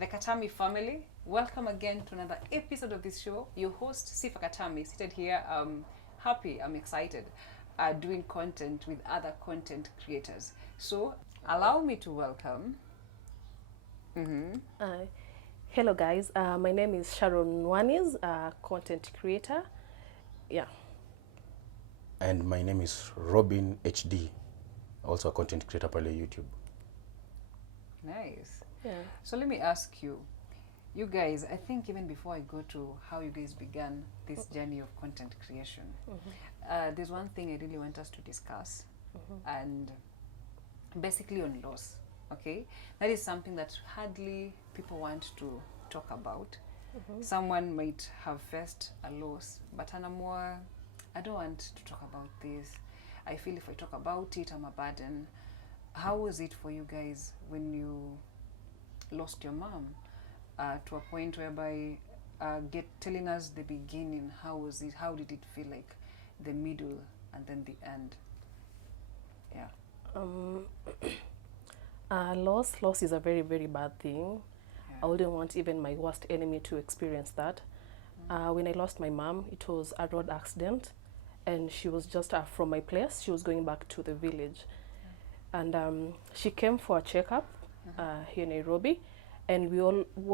the Catamy family. Welcome again to another episode of this show. Your host, Sifa Catamy, seated here. I'm happy, I'm excited, doing content with other content creators. So, allow me to welcome. Hello guys, my name is Sharon Waniz, content creator. Yeah. And my name is Rawbean HD, also a content creator on YouTube. Nice. Yeah. So let me ask you, you guys, I think even before I go to how you guys began this journey of content creation, there's one thing I really want us to discuss, and basically on loss, okay? That is something that hardly people want to talk about. Someone might have faced a loss, but I don't want to talk about this. I feel if I talk about it, I'm a burden. How was it for you guys when you lost your mom, to a point whereby telling us the beginning? How was it? How did it feel like, the middle and then the end? Yeah. Loss is a very, very bad thing. Yeah. I wouldn't want even my worst enemy to experience that. When I lost my mom, it was a road accident, and she was just from my place. She was going back to the village, and she came for a checkup here in Nairobi, and we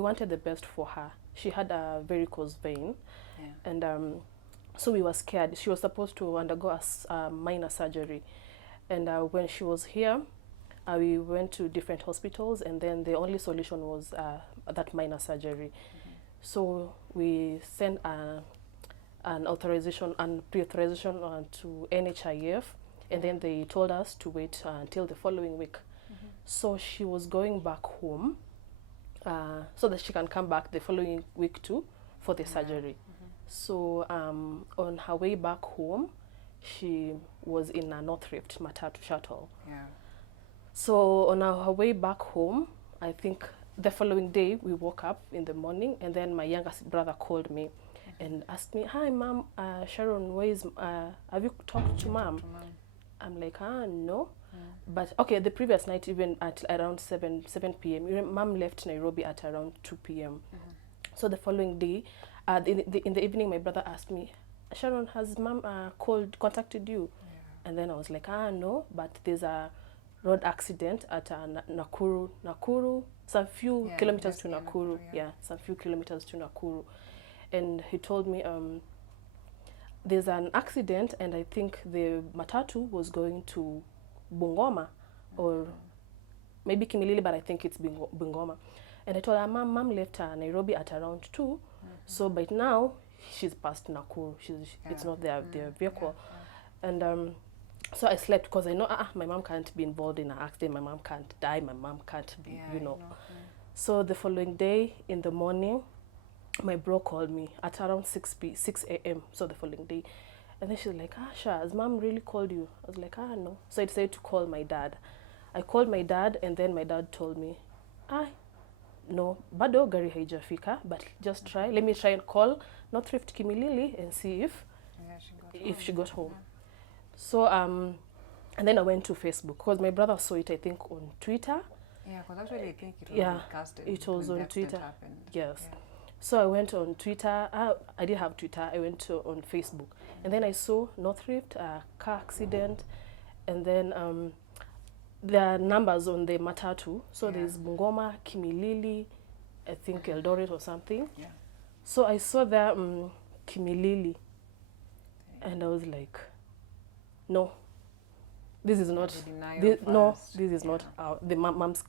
wanted the best for her. She had a varicose vein, and so we were scared. She was supposed to undergo a minor surgery, and when she was here, we went to different hospitals, and then the only solution was that minor surgery. So we sent an authorization and pre-authorization to NHIF, and then they told us to wait until the following week. So she was going back home so that she can come back the following week too for the surgery. So on her way back home, she was in a North Rift Matatu shuttle. Yeah. So on our way back home, I think the following day we woke up in the morning, and then my youngest brother called me and asked me, "Hi mom, Sharon, have you talked to mom?" I'm like, no. But okay, the previous night, even at around 7 p.m., mom left Nairobi at around 2 p.m. So the following day, in the evening, my brother asked me, "Sharon, has mom contacted you?" And then I was like, no, but there's a road accident at Nakuru, some few kilometers to Nakuru. Some few kilometers to Nakuru. And he told me, there's an accident, and I think the matatu was going to Bungoma, or maybe Kimilili, but I think it's Bungoma. And I told her, mom left Nairobi at around 2, so by now she's past Nakuru. It's not their vehicle. And so I slept, because I know my mom can't be involved in an accident, my mom can't die, my mom can't be, So the following day in the morning, my bro called me at around 6 a.m. So the following day. And then she's like, Sha, has mom really called you? I was like, no. So I decided to call my dad. I called my dad, and then my dad told me, no, bado gari haijafika, but just try. Let me try and call North Rift Kimilili and see if she got home. So, and then I went to Facebook, because my brother saw it, I think, on Twitter. Yeah, because actually I think it was broadcasted. It was on Twitter. Happened. Yes. Yeah. So I went on Twitter. I didn't have Twitter. I went on Facebook. And then I saw North Rift, car accident. And then there are numbers on the matatu. So there's Bungoma, Kimilili, I think Eldoret or something. Yeah. So I saw that Kimilili. And I was like, no, this is not. This is not the mom's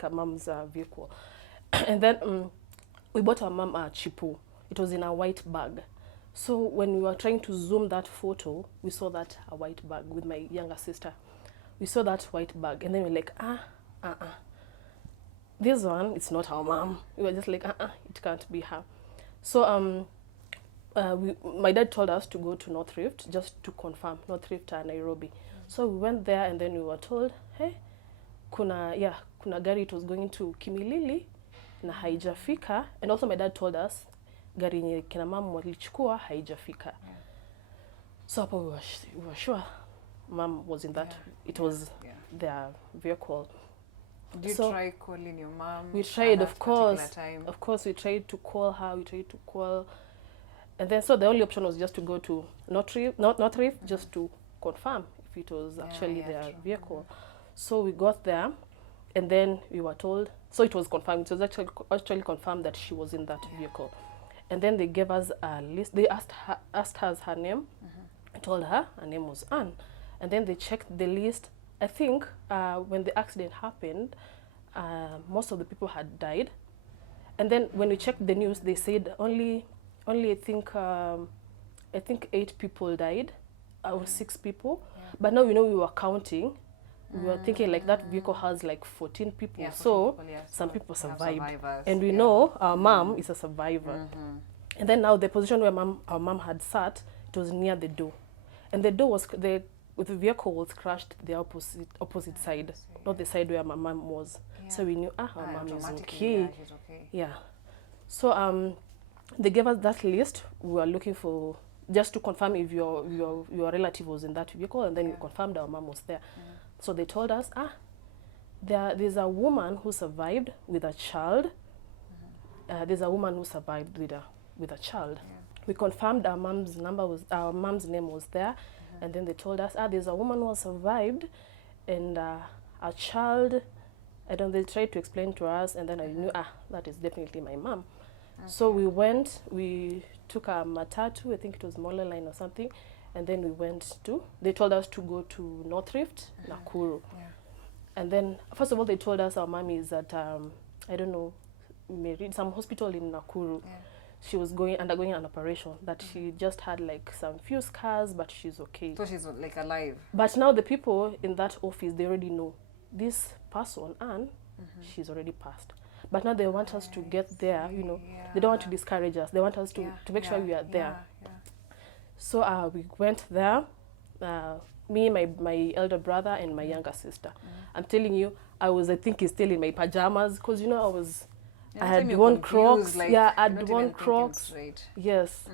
vehicle. And then we bought our mom a chipu. It was in a white bag. So when we were trying to zoom that photo, we saw that a white bag with my younger sister. We saw that white bag, and then we were like, this one, it's not our mom. We were just like, it can't be her. So my dad told us to go to North Rift just to confirm, North Rift and Nairobi. So we went there, and then we were told, hey, kuna gari, it was going to Kimilili na haijafika. And also my dad told us gari yenye kina mama walichukua haijafika. So hapo we were sure mom was in that, it was their vehicle. Did you So try calling your mom? we tried, at of that particular course. time? Of course, we tried to call her. We tried to call, and then so the only option was just to go to North Reef, just to confirm if it was actually their true. vehicle. So we got there, and then we were told. So it was confirmed. It was actually confirmed that she was in that vehicle, and then they gave us a list. They asked us her name. I told her name was Anne, and then they checked the list. I think when the accident happened, most of the people had died, and then when we checked the news, they said only I think 8 people died, or 6 people. But now we were counting. We were thinking like that vehicle has like 14 people, Yeah, 14 so people, yeah, some so people we have survived, survivors, and we yeah. know our mom is a survivor. And then now the position where our mom had sat, it was near the door, and the door was the vehicle was crashed the opposite side, not the side where my mom was. So we knew our mom is okay. Yeah, she's okay. Yeah. So they gave us that list. We were looking for just to confirm if your relative was in that vehicle, and then we confirmed our mom was there. So they told us, there's a woman who survived with a child. There's a woman who survived with a child. We confirmed our mom's name was there, and then they told us, there's a woman who survived, and a child. They tried to explain to us, and then I knew, that is definitely my mom. So we took a matatu, I think it was Mola Line or something, and then they told us to go to North Rift, Nakuru. And then, first of all, they told us our mom is at, some hospital in Nakuru. She was undergoing an operation, that she just had like some few scars, but she's okay. So she's like alive. But now the people in that office, they already know this person, Anne, she's already passed. But now they want us to get there, They don't want to discourage us. They want us to make sure we are there. So we went there, me, my elder brother, and my younger sister. I'm telling you, I think he's still in my pajamas, because, I had worn Crocs. I'd worn Crocs. Yes.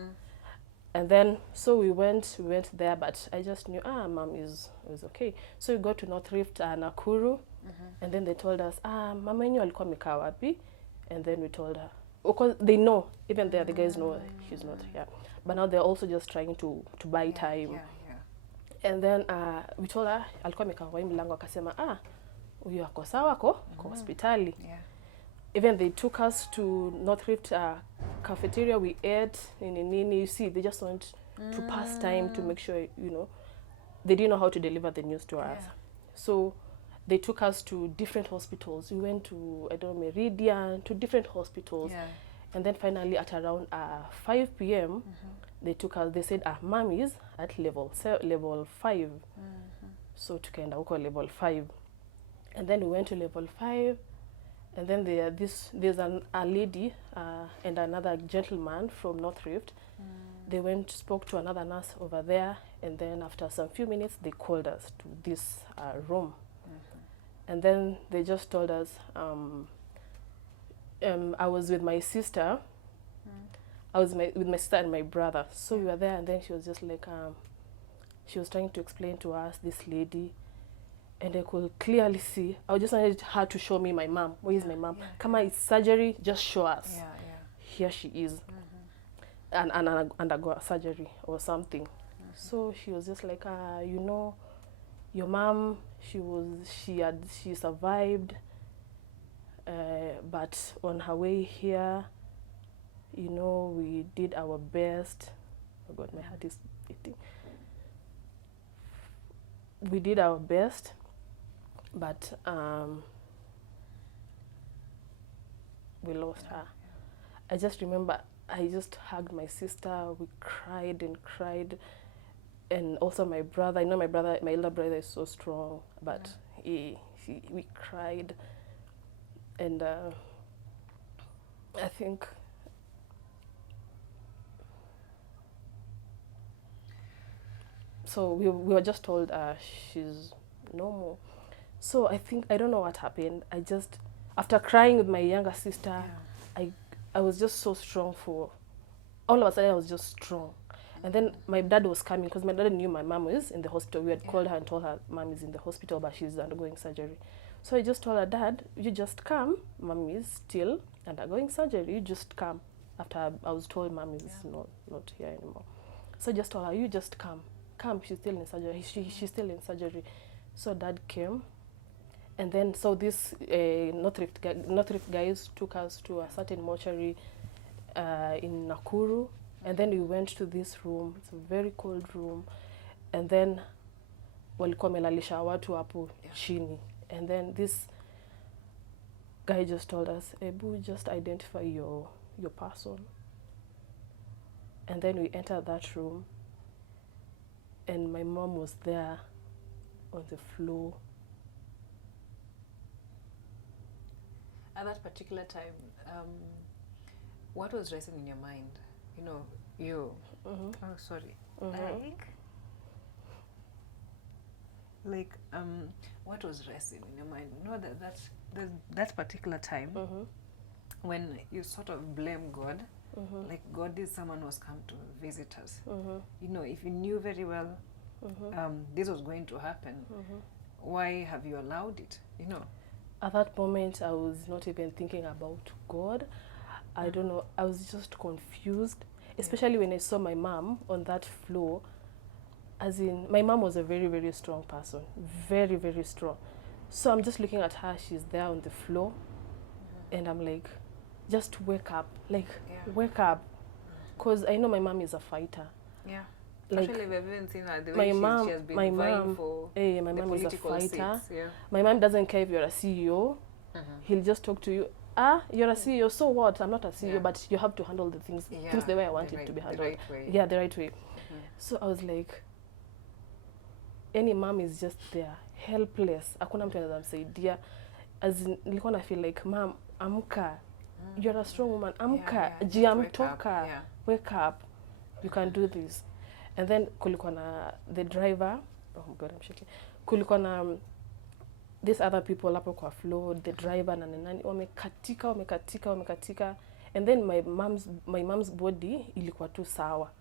And then, so we went there, but I just knew, mom is okay. So we got to North Rift, Nakuru, and then they told us, mama yenyu alikuwa amekaa wapi? And then we told her, because they know, even there, the guys know she's not here. But now they're also just trying to buy time. And then we told her, alikuwa amekaa kwa hii mlango, akasema, huyu ako sawa kwa hospitali. Even they took us to North Rift cafeteria. We ate, you see, they just want to pass time to make sure, they didn't know how to deliver the news to us. So they took us to different hospitals. We went to, Meridian, to different hospitals. And then finally at around 5 p.m., they said, mom is at level 5. So tukaenda huko level 5. And then we went to level 5. And then there's a lady and another gentleman from North Rift. They spoke to another nurse over there, and then after some few minutes, they called us to this room. And then they just told us, I was with my sister. I was with my sister and my brother. So we were there, and then she was just like, she was trying to explain to us, this lady, and I could clearly see. I just wanted her to show me my mom. Where is my mom? Kama it's surgery, just show us. Here she is. And undergo surgery or something. So she was just like, your mom, she survived, but on her way here, we did our best. Oh God, my heart is beating. We did our best, but we lost her. I just remember I just hugged my sister. We cried and cried, and also my brother. My elder brother is so strong, but we cried, and I think so. We were just told she's no more. So I don't know what happened. After crying with my younger sister, I was just so strong for, all of a sudden I was just strong. And then my dad was coming, because my dad knew my mom was in the hospital. We had called her and told her mom is in the hospital, but she's undergoing surgery. So I just told her, Dad, you just come. Mommy is still undergoing surgery. You just come. After I was told Mommy is not here anymore. So I just told her, you just come. Come, she's still in surgery. She's still in surgery. So Dad came. And then, so this North Rift guys took us to a certain mortuary in Nakuru. And then we went to this room. It's a very cold room. And then, walikuwa wamelalisha watu hapo chini. And then this guy just told us, Ebu, just identify your person. And then we entered that room. And my mom was there on the floor. At that particular time, what was racing in your mind? You know, you. Mm-hmm. Oh, sorry. Mm-hmm. Like, what was racing in your mind? You know that particular time Mm-hmm. when you sort of blame God, Mm-hmm. like God is someone who has come to visit us. Mm-hmm. You know, if you knew very well Mm-hmm. this was going to happen, Mm-hmm. why have you allowed it? You know. At that moment, I was not even thinking about God. I don't know. I was just confused, especially when I saw my mom on that floor. As in, my mom was a very, very strong person. Very, very strong. So I'm just looking at her. She's there on the floor. And I'm like, just wake up. Like, wake up. Because I know my mom is a fighter. Yeah. Like, actually, we've even seen her the my way mom, she has been my vying mom, for my the mom is a political fighter. seats. Yeah. My mom doesn't care if you're a CEO. He'll just talk to you. You're a CEO, so what? I'm not a CEO, but you have to handle the things the way I want it to be handled. The right way. Yeah, the right way. So I was like, any mom is just there, helpless. Hakuna mtu anaweza msaidia. As in, nilikuwa na feel like, Mom, amka. You're a strong woman. Amka. Jiamtoka. Wake up. You can do this. And then kulikuwa na the driver. Oh God, I'm shaking. Kulikuwa na these other people hapo kwa floor, the driver na nani wamekatika. And then my mom's body ilikuwa tu sawa.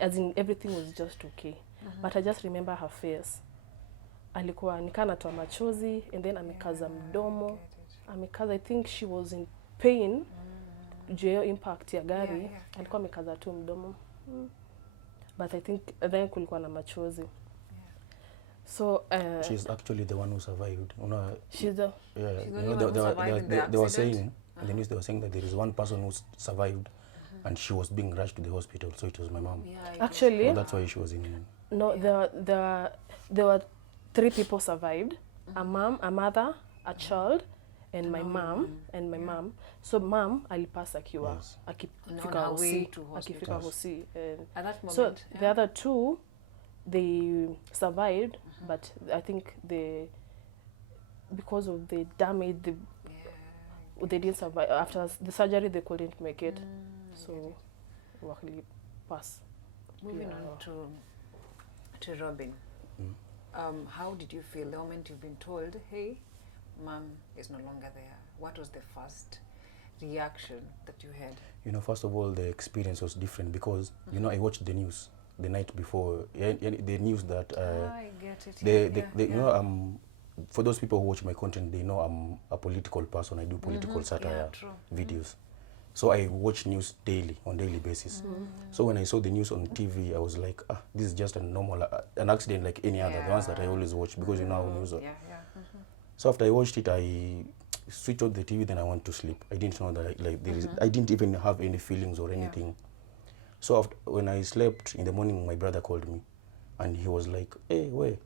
As in, everything was just okay. But I just remember her face. Alikuwa nikana anatoa machozi, and then amekaza mdomo. Amekaza, I think she was in pain. Juu impact ya gari. Alikuwa amekaza tu mdomo. But I think then kulikuwa na machozi. So she's actually the one who survived. She's the they were saying in the news, they were saying that there is one person who survived and she was being rushed to the hospital, so it was my mom. Actually, so that's why she was in. No, there were 3 people survived. A mom, a mother, a child, and my mom. So mom alipasa akiwa akifika hosi. At that moment, so the other 2, they survived, but I think because of the damage, they didn't survive. After the surgery, they couldn't make it. So luckily pass. Moving on to Rawbean. How did you feel the moment you've been told, hey, Mom is no longer there? What was the first reaction that you had? You know, first of all, the experience was different because, you know, I watched the news the night before. The news that I get it. You know, for those people who watch my content, they know I'm a political person. I do political satire videos. So I watch news on daily basis. So when I saw the news on TV, I was like, this is just a normal, an accident like any other, the ones that I always watch, because you know how news are. So after I watched it, I switched on the TV, then I went to sleep. I didn't know that, like, I didn't even have any feelings or anything. So when I slept in the morning, my brother called me, and he was like, hey, wait,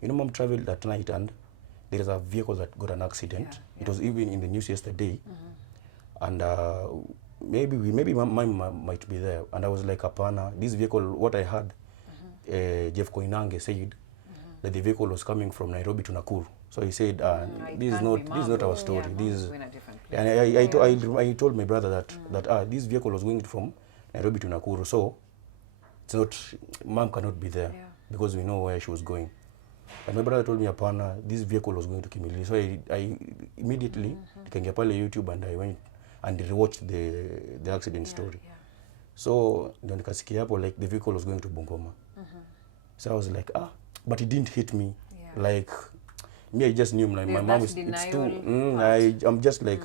you know, Mom traveled at night, and there is a vehicle that got an accident. It was even in the news yesterday. And maybe mom might be there. And I was like, apana, this vehicle, what I heard, Jeff Koinange said that the vehicle was coming from Nairobi to Nakuru. So he said, this is not our story. And I told my brother that this vehicle was going from Nairobi to Nakuru. So it's not, Mom cannot be there because we know where she was going. And my brother told me, apana, this vehicle was going to Kimilili. So I immediately nikaingia pale YouTube and I went and rewatched the accident story. So ndio nikasikia hapo like the vehicle was going to Bungoma. So I was like, but it didn't hit me like me, I just knew like, my mom is, it's too, I'm just like,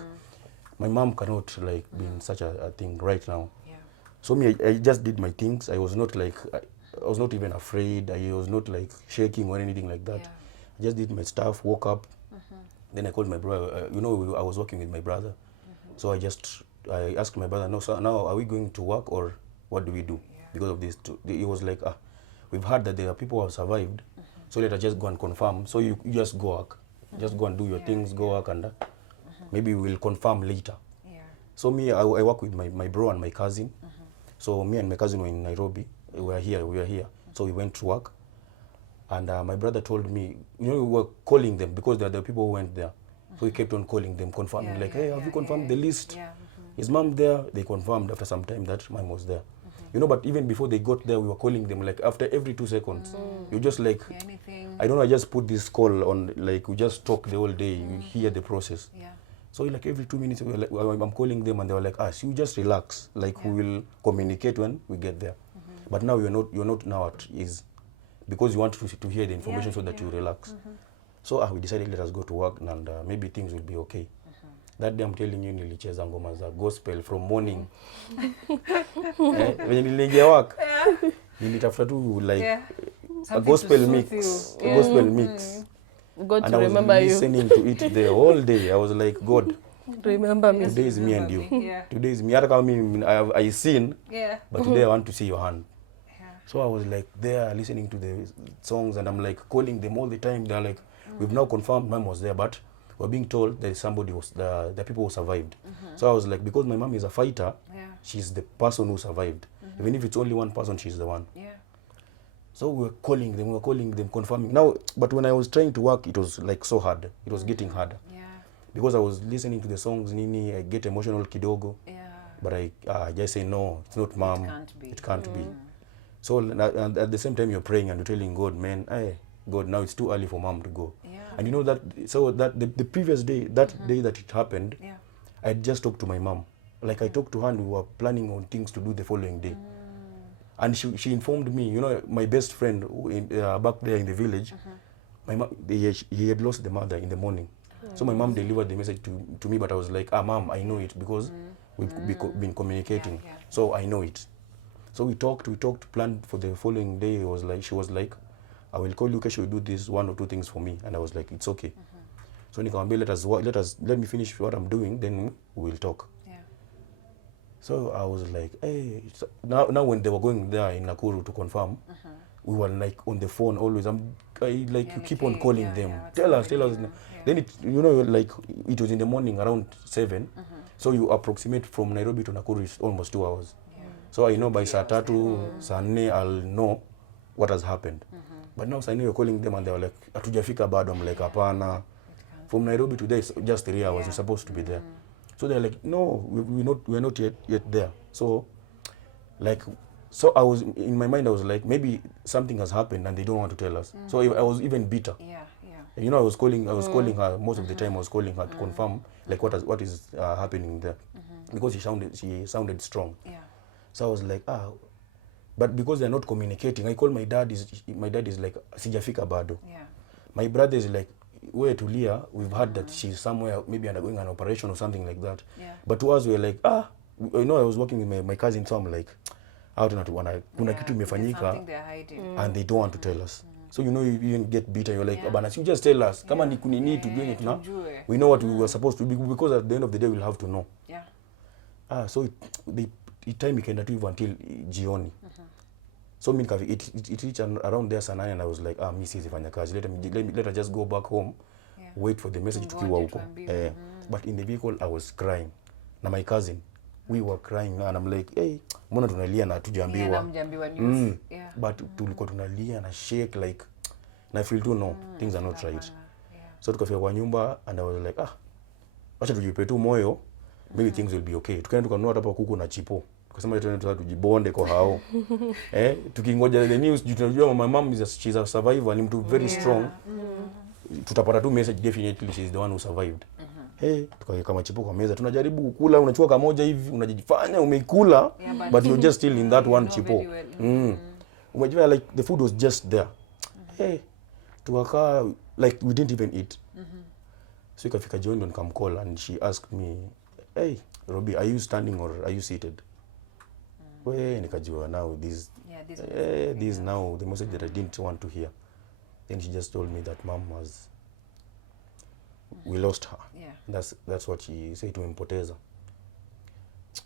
my mom cannot like be in such a thing right now. Yeah. So me, I just did my things. I was not like, I was not even afraid. I was not like shaking or anything like that. Yeah. I just did my stuff, woke up. Then I called my brother. You know, I was working with my brother. So I asked my brother, no, so now are we going to work or what do we do? Yeah. Because of this, he was like, we've heard that there are people who have survived. So let us just go and confirm. So you just go work. Just go and do your things, go work, and maybe we will confirm later. Yeah. So me, I work with my bro and my cousin. So me and my cousin were in Nairobi. We were here. So we went to work. And my brother told me, you know, we were calling them because there are the people who went there. So we kept on calling them, confirming, hey, have you confirmed the list? Yeah. Is mom there? They confirmed after some time that mom was there. You know, but even before they got there, we were calling them like after every 2 seconds. You just like, Anything. I don't know, I just put this call on, like we just talk the whole day, you hear the process. Yeah. So like every 2 minutes, we were like, I'm calling them and they were like, you just relax, like we will communicate when we get there. But now you're not now at ease because you want to hear the information so that you relax. So we decided let us go to work and maybe things will be okay. That day I'm telling you, nilicheza ngoma za gospel from morning. When niliingia work, nilitafuta tu like a gospel mix, a gospel mix. God and to remember I was listening to it the whole day. I was like, God, remember me. today is me and you. Yeah. Today is me. Hata kama mimi I sin, Yeah. but today I want to see your hand. Yeah. So I was like there listening to the songs and I'm like calling them all the time. They're like, we've now confirmed mom was there, but we're being told that somebody was the people who survived. So I was like, because my mom is a fighter, she's the person who survived. Even if it's only one person, she's the one. Yeah. So we were calling them, confirming. Now, but when I was trying to work, it was like so hard. It was getting harder. Yeah. Because I was listening to the songs, Nini, I get emotional kidogo. Yeah. But I just say, no, it's not mom. It can't be. It can't be. So and at the same time, you're praying and you're telling God, man, hey, God, now it's too early for mom to go. Yeah. And you know that, so that the previous day, that day that it happened, I just talked to my mom. Like I talked to her and we were planning on things to do the following day. And she informed me, you know, my best friend back there in the village, my mom, he had lost the mother in the morning. So my mom delivered the message to me, but I was like, mom, I know it because we've been communicating. Yeah. So I know it. So we talked, planned for the following day. She was like, I will call you, Kesho, you do this 1 or 2 things for me. And I was like, it's okay. So nikamwambia, let me finish what I'm doing, then we will talk. Yeah. So I was like, hey, now when they were going there in Nakuru to confirm, we were like on the phone always. You keep on calling them. Tell us. Then you know, like it was in the morning around 7. So you approximate from Nairobi to Nakuru is almost 2 hours. Yeah. So I know by saa 3, saa 4, I'll know what has happened. But now I know you're calling them and they were like, hatujafika bado. I'm like, hapana. From Nairobi to there, it's just 3 hours. You're supposed to be there. So they're like, no, we're not yet there. So, I was in my mind. I was like, maybe something has happened and they don't want to tell us. So I was even bitter. Yeah. You know, I was calling her most of the time. I was calling her to confirm like what is happening there, because she sounded strong. Yeah. So I was like, but because they're not communicating, I call my dad. My dad is like, sijafika bado. Yeah. My brother is like, we're Tulia, we've heard that she's somewhere, maybe undergoing an operation or something like that. Yeah. But to us, we're like, you know, I was working with my cousin, so I'm like, kuna kitu imefanyika, and they don't want to tell us. So, you know, you even get bitter, you're like, Abanas, you just tell us, kama ni kunini to doing it now, we know what we were supposed to do, because at the end of the day, we'll have to know. Yeah. So the time ikaenda tu hivyo until jioni. So it reached around there saa 9 and I was like, mi siwezi fanya kazi. Let her just go back home, wait for the message tukiwa huko. But in the vehicle I was crying. Na my cousin, we were crying and I'm like, hey, mbona tunalia na tujaambiwa. But tulikuwa tunalia na shake like, and I feel too no, things are not right. So tukafika kwa nyumba and I was like, acha tujipe tu moyo, maybe things will be okay. Tukaenda tukanunua hapa kuku na chipo. Kusema tunaenda tujibonde kwa hao. Tukingoja the news, tunajua my mom she's a survivor, ni mtu very strong. Tutapata tu message, definitely she's the one who survived. Tukaweka machipo kwa meza, tunajaribu kukula, unachukua kamoja hivi, unajifanya umeikula, but you're just still in that one chipo. Umejua like the food was just there. Tukakaa like we didn't even eat. So ikafika jioni ndo nikamcall and she asked me, hey Robbie, are you standing or are you seated? We nikajua now this this now the message that I didn't want to hear. Then she just told me that mom was we lost her. That's what she said, tumempoteza.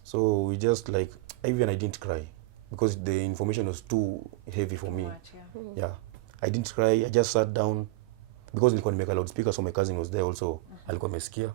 So we just like, even I didn't cry because the information was too heavy for me. Yeah, I didn't cry. I just sat down because nilikuwa nimeka loudspeaker, so my cousin was there also. Alikuwa amesikia.